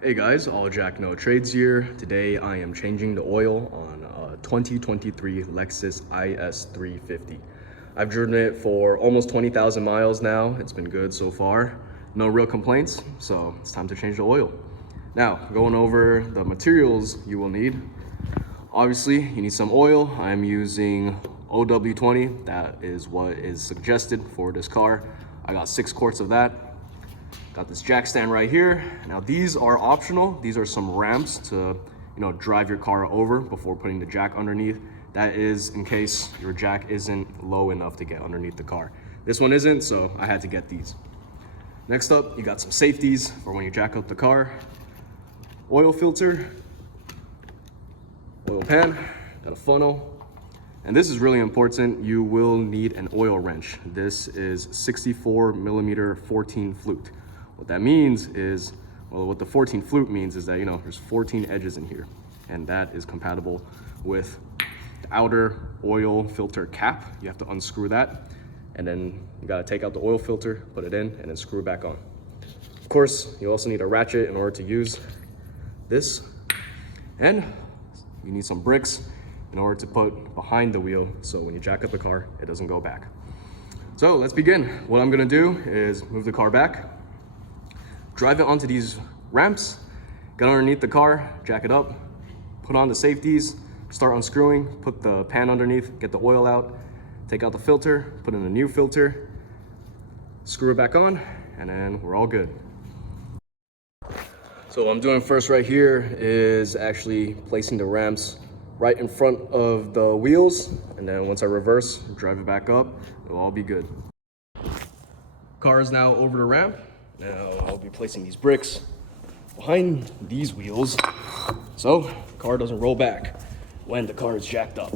Hey guys, all Jack No Trades here. Today I am changing the oil on a 2023 Lexus IS350. I've driven it for almost 20,000 miles now. It's been good so far. No real complaints, so it's time to change the oil. Now, going over the materials you will need. Obviously, you need some oil. I'm using OW20. That is what is suggested for this car. I got 6 quarts of that. Got this jack stand right here. Now these are optional. These are some ramps to, drive your car over before putting the jack underneath. That is in case your jack isn't low enough to get underneath the car. This one isn't, so I had to get these. Next up, you got some safeties for when you jack up the car. Oil filter, oil pan, got a funnel. And this is really important. You will need an oil wrench. This is 64 millimeter 14 flute. What that means is, well, what the 14 flute means is that, there's 14 edges in here, and that is compatible with the outer oil filter cap. You have to unscrew that, and then you gotta take out the oil filter, put it in, and then screw it back on. Of course, you also need a ratchet in order to use this, and you need some bricks in order to put behind the wheel, so when you jack up the car, it doesn't go back. So let's begin. What I'm gonna do is move the car back, drive it onto these ramps, get underneath the car, jack it up, put on the safeties, start unscrewing, put the pan underneath, get the oil out, take out the filter, put in a new filter, screw it back on, and then we're all good. So what I'm doing first right here is actually placing the ramps right in front of the wheels, and then once I reverse, drive it back up, it'll all be good. Car is now over the ramp. Now I'll be placing these bricks behind these wheels so the car doesn't roll back when the car is jacked up.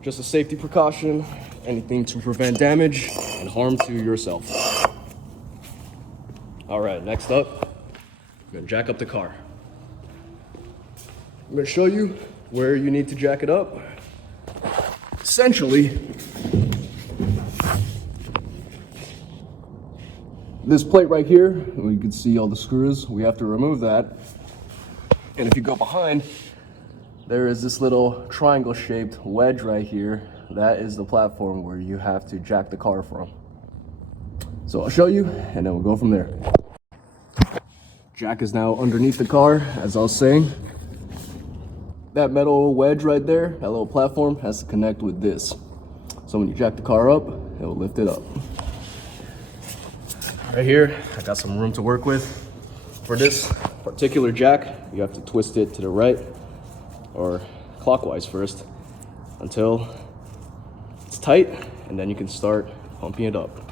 Just a safety precaution, anything to prevent damage and harm to yourself. All right, next up, I'm gonna jack up the car. I'm gonna show you where you need to jack it up. Essentially, this plate right here, you can see all the screws. We have to remove that. And if you go behind, there is this little triangle shaped wedge right here. That is the platform where you have to jack the car from. So I'll show you and then we'll go from there. Jack is now underneath the car, as I was saying. That metal wedge right there, that little platform, has to connect with this. So when you jack the car up, it will lift it up. Right here, I got some room to work with. For this particular jack, you have to twist it to the right or clockwise first until it's tight, and then you can start pumping it up.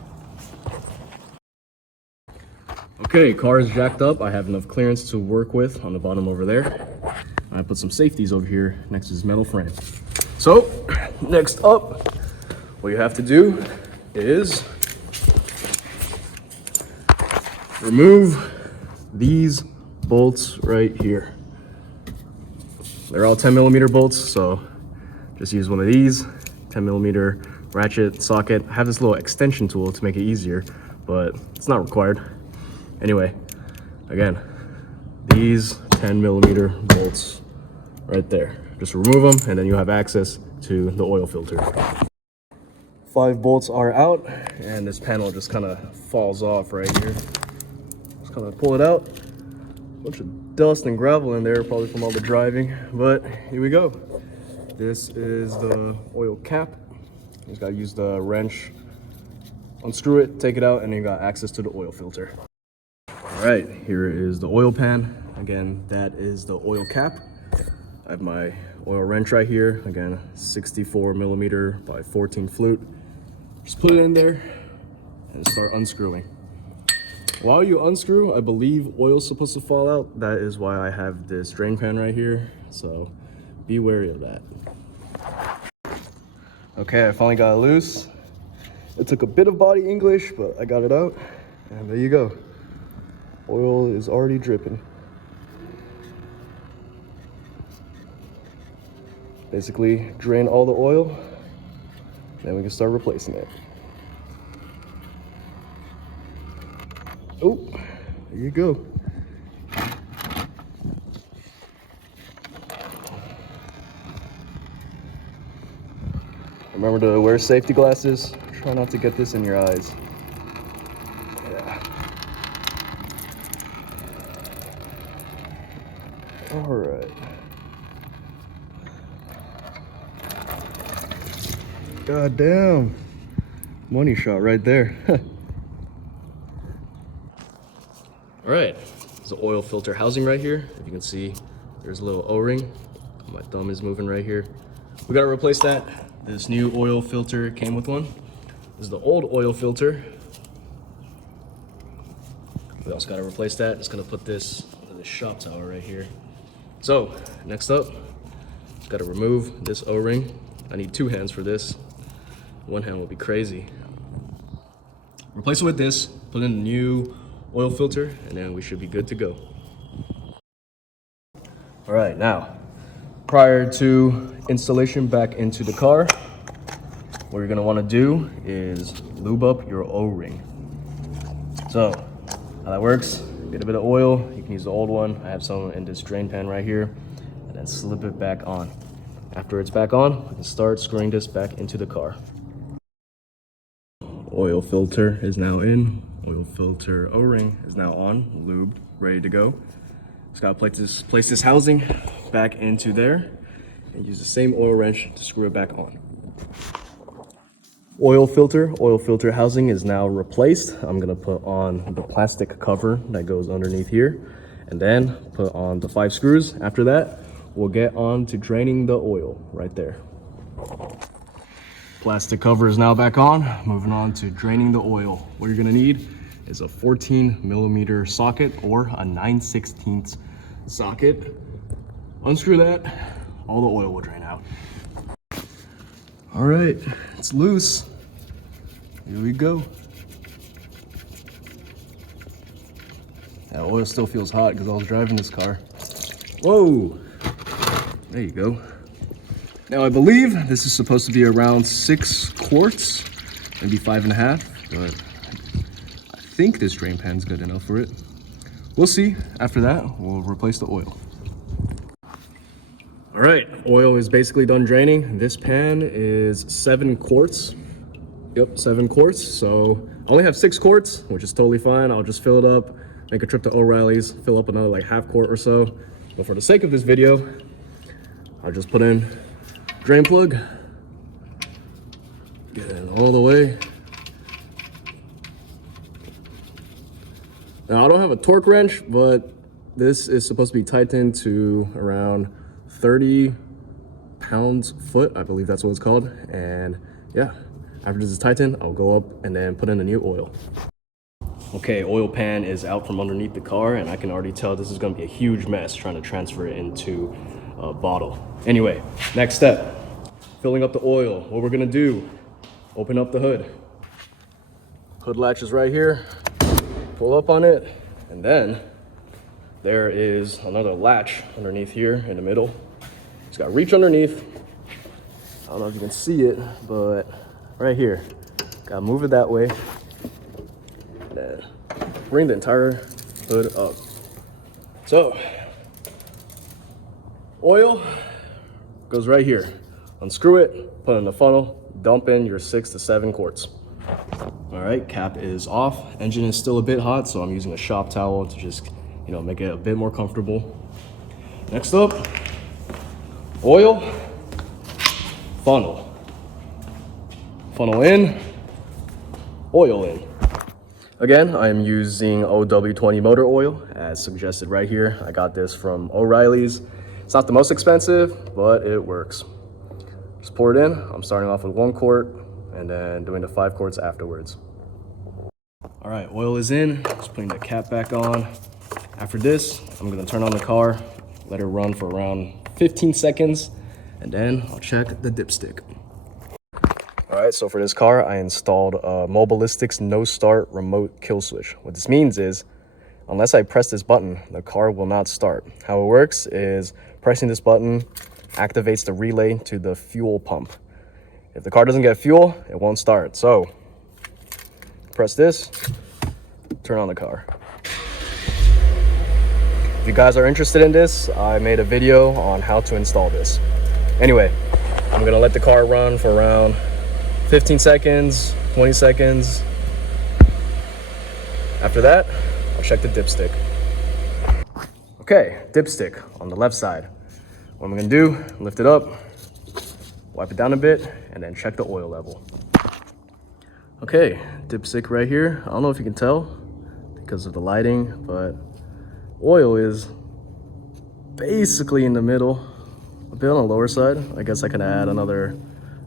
Okay, car is jacked up. I have enough clearance to work with on the bottom over there. I put some safeties over here next to this metal frame. So, next up, what you have to do is remove these bolts right here. They're all 10 millimeter bolts, so just use one of these 10 millimeter ratchet socket. I have this little extension tool to make it easier, but it's not required. Anyway, again, these 10 millimeter bolts right there. Just remove them and then you have access to the oil filter. 5 bolts are out and this panel just kind of falls off right here. Just kind of pull it out. Bunch of dust and gravel in there, probably from all the driving, but here we go. This is the oil cap. You just gotta use the wrench, unscrew it, take it out, and then you got access to the oil filter. All right, here is the oil pan. Again, that is the oil cap. I have my oil wrench right here. Again, 64 millimeter by 14 flute. Just put it in there and start unscrewing. While you unscrew, I believe oil's supposed to fall out. That is why I have this drain pan right here. So be wary of that. Okay, I finally got it loose. It took a bit of body English, but I got it out. And there you go. Oil is already dripping. Basically, drain all the oil, then we can start replacing it. Oh, There you go. Remember to wear safety glasses. Try not to get this in your eyes. Yeah. All right. God damn. Money shot right there. All right. There's an oil filter housing right here. If you can see, there's a little O-ring. My thumb is moving right here. We gotta replace that. This new oil filter came with one. This is the old oil filter. We also gotta replace that. Just gonna put this on the shop tower right here. So, next up, just gotta remove this O-ring. I need 2 hands for this. One hand will be crazy. Replace it with this, put in a new oil filter, and then we should be good to go. All right, now, prior to installation back into the car, what you're gonna wanna do is lube up your O-ring. So, how that works, get a bit of oil, you can use the old one. I have some in this drain pan right here, and then slip it back on. After it's back on, we can start screwing this back into the car. Oil filter is now in. Oil filter O-ring is now on, lubed, ready to go. Just gotta place this housing back into there and use the same oil wrench to screw it back on. Oil filter housing is now replaced. I'm gonna put on the plastic cover that goes underneath here and then put on the 5 screws. After that, we'll get on to draining the oil right there. Plastic cover is now back on. Moving on to draining the oil. What you're gonna need is a 14mm socket or a 9/16 socket. Unscrew that, all the oil will drain out. All right, it's loose. Here we go. That oil still feels hot because I was driving this car. Whoa, there you go. Now I believe this is supposed to be around 6 quarts, maybe 5.5, but I think this drain pan's good enough for it. We'll see. After that, we'll replace the oil. All right, oil is basically done draining. This pan is 7 quarts. Yep, 7 quarts. So I only have 6 quarts, which is totally fine. I'll just fill it up, make a trip to O'Reilly's, fill up another like half quart or so. But for the sake of this video, I'll just put in drain plug, get it all the way. Now I don't have a torque wrench, but this is supposed to be tightened to around 30 pounds-foot, I believe that's what it's called. And yeah, after this is tightened, I'll go up and then put in the new oil. Okay, oil pan is out from underneath the car, and I can already tell this is gonna be a huge mess trying to transfer it into a bottle. Anyway, next step, filling up the oil. What we're gonna do, open up the hood. Hood latch is right here, pull up on it, and then there is another latch underneath here in the middle. It's got reach underneath. I don't know if you can see it, but right here, gotta move it that way. And then bring the entire hood up. So, oil goes right here. Unscrew it, put it in the funnel, dump in your 6 to 7 quarts. All right, cap is off. Engine is still a bit hot, so I'm using a shop towel to just, make it a bit more comfortable. Next up, oil, funnel. Funnel in, oil in. Again, I'm using OW20 motor oil as suggested right here. I got this from O'Reilly's. It's not the most expensive, but it works. Just pour it in. I'm starting off with 1 quart and then doing the 5 quarts afterwards. All right, oil is in. Just putting the cap back on. After this, I'm gonna turn on the car, let it run for around 15 seconds, and then I'll check the dipstick. All right, so for this car, I installed a Mobilistics no start remote kill switch. What this means is, unless I press this button, the car will not start. How it works is pressing this button activates the relay to the fuel pump. If the car doesn't get fuel, it won't start. So press this, turn on the car. If you guys are interested in this, I made a video on how to install this. Anyway, I'm gonna let the car run for around 15 seconds, 20 seconds. After that, I'll check the dipstick. Okay, dipstick on the left side. What I'm gonna do, lift it up, wipe it down a bit, and then check the oil level. Okay, dipstick right here. I don't know if you can tell because of the lighting, but oil is basically in the middle, a bit on the lower side. I guess I can add another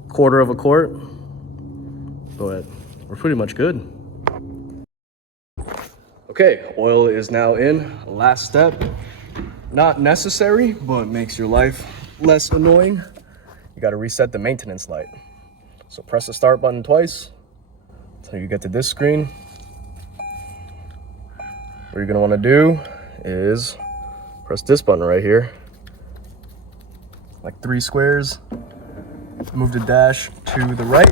quarter of a quart, but we're pretty much good. Okay, oil is now in. Last step, not necessary, but makes your life less annoying. You gotta reset the maintenance light. So press the start button twice until you get to this screen. What you're gonna wanna do is press this button right here, like 3 squares. Move the dash to the right.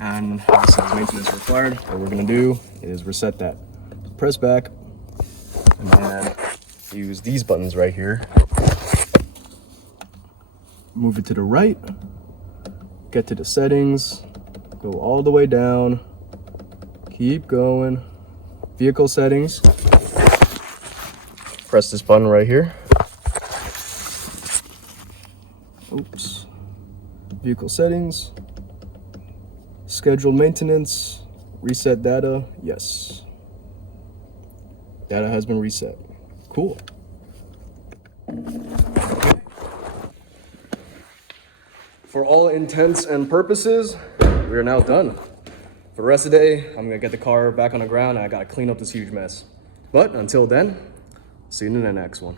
And it says maintenance required. What we're gonna do is reset that. Press back and then use these buttons right here. Move it to the right, get to the settings, go all the way down, keep going. Vehicle settings. Press this button right here. Oops. Vehicle settings. Scheduled maintenance. Reset data. Yes. Data has been reset. Cool. For all intents and purposes, we are now done. For the rest of the day, I'm gonna get the car back on the ground and I gotta clean up this huge mess. But until then, see you in the next one.